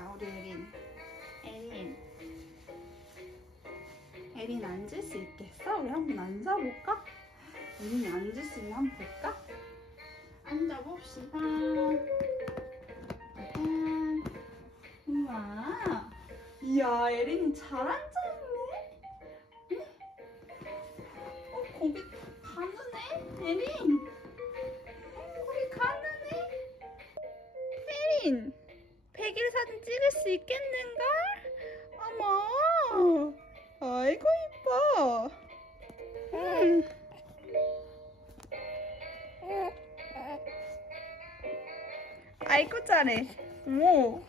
자, 우리 에린 앉을 수 있겠어? 우리 한번 앉아볼까? 에린이 앉을 수 있나 한번 볼까? 앉아봅시다. 우와, 이야, 에린이 잘 앉아있네. 고개 가느네, 에린. 고개 가느네. 에린, 100일 사진 찍을 수 있겠는걸? 어머, 아이고 이뻐. 아이고 잘해. 오.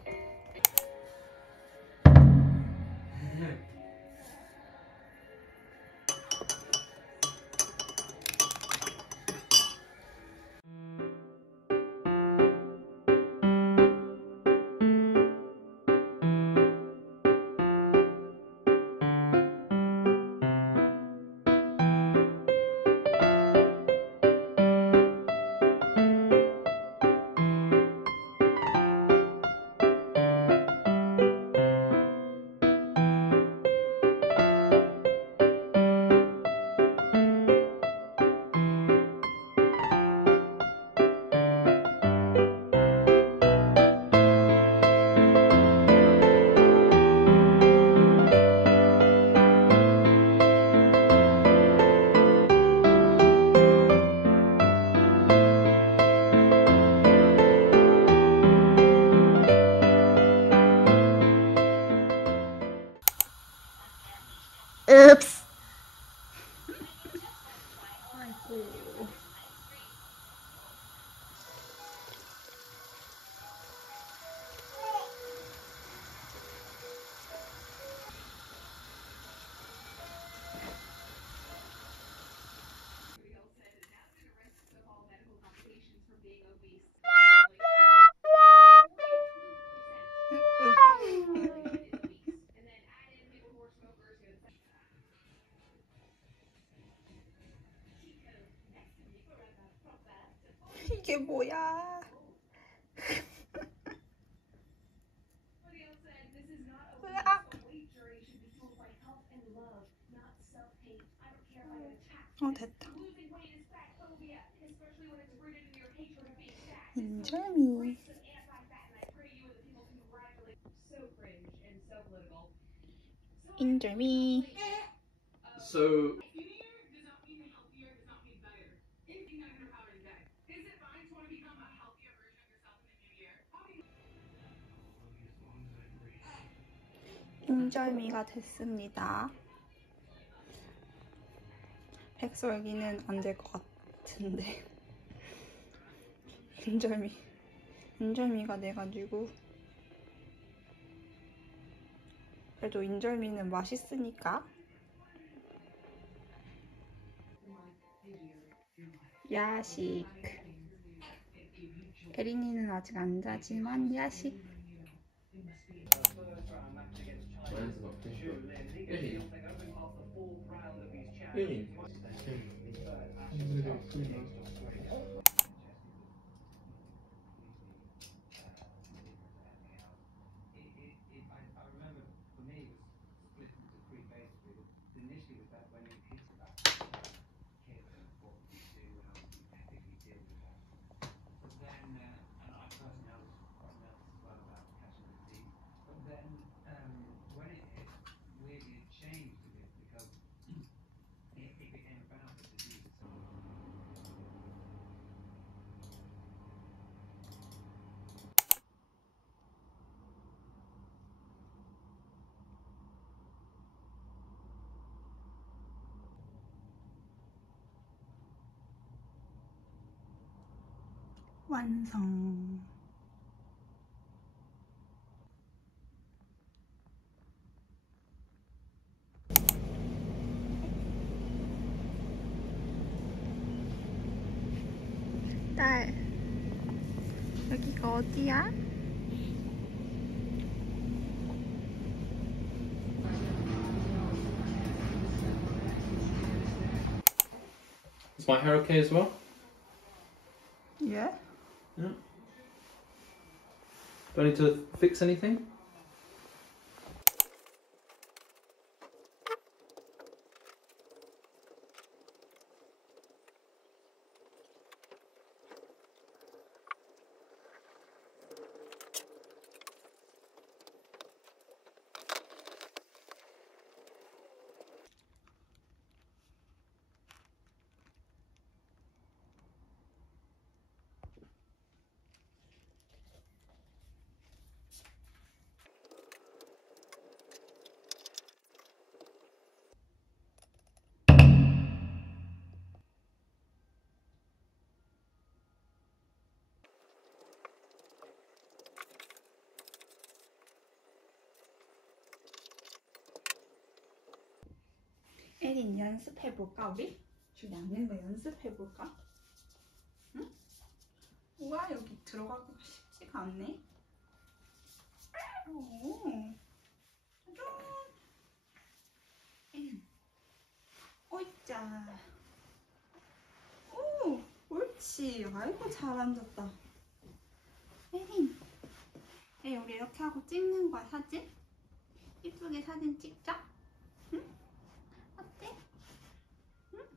읍스. 아이고. 이게 뭐야? 됐다. 인절미. 인절미. So 인절미가 됐습니다. 백설기는 안 될 것 같은데 인절미가 돼가지고 그래도 인절미는 맛있으니까 야식. 에린이는 아직 안 자지만 야식. 완성. 딸, 여기가 어디야? is my hair okay as well? Yeah. Yeah. Do I need to fix anything? 연습해볼까 우리? 줄이 앉는 거 연습해볼까? 응? 우와 여기 들어가기가 쉽지가 않네. 오. 짜잔. 오이짜. 오, 옳지. 아이고 잘 앉았다. 에린. 우리 이렇게 하고 찍는 거야 사진? 이쁘게 사진 찍자. 응? 어때? 응?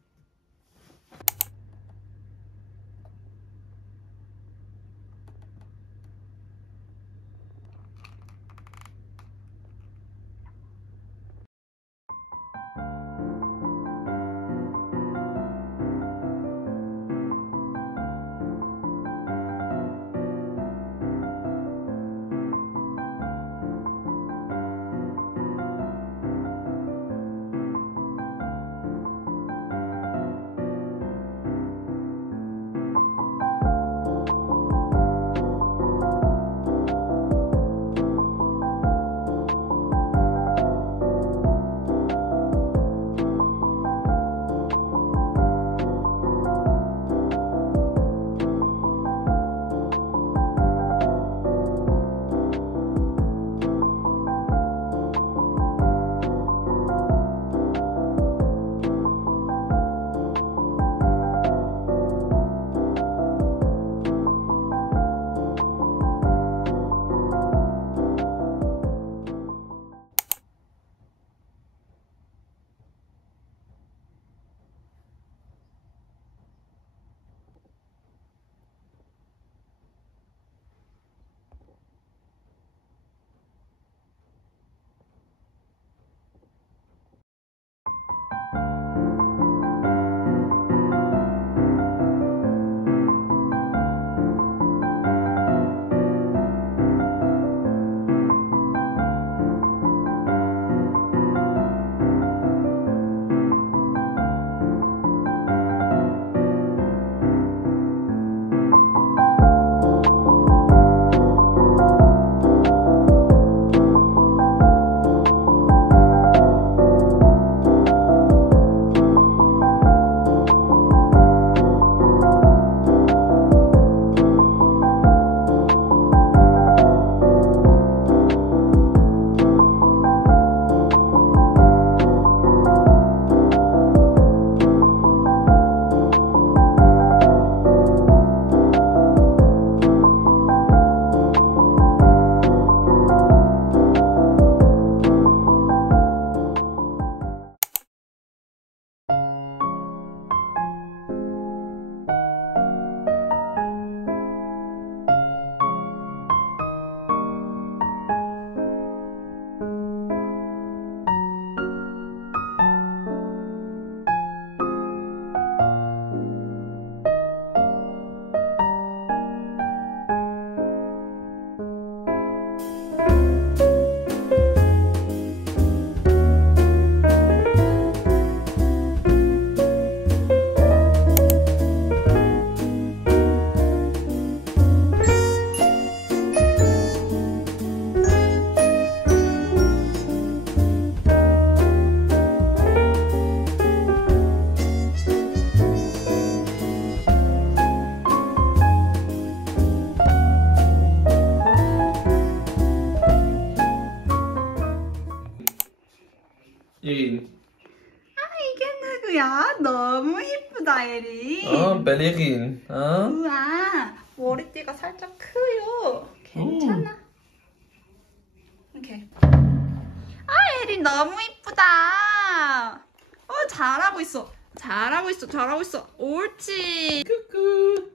예린. 이게 누구야? 너무 이쁘다 에린. 벨리린. 우와 머리띠가 살짝 크요. 괜찮아. 이렇게. 에린 너무 이쁘다. 잘하고 있어. 잘하고 있어. 옳지. Coucou.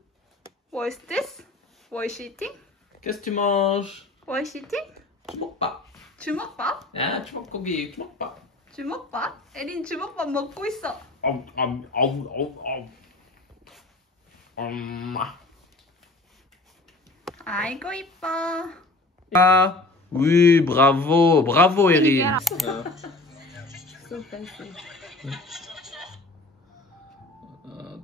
What is this? What is she eating? Qu'est-ce que tu manges? What is she eating? 주먹밥. 주먹밥? 아, 주먹고기, 주먹밥. 주먹밥? 에린 주먹밥 먹고 있어. 아이고 이뻐. Ah, oui, bravo, bravo, Erin. So fancy.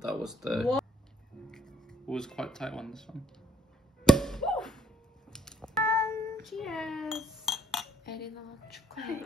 That was the. It was quite tight on this one. Cheers. 에린아 축하해.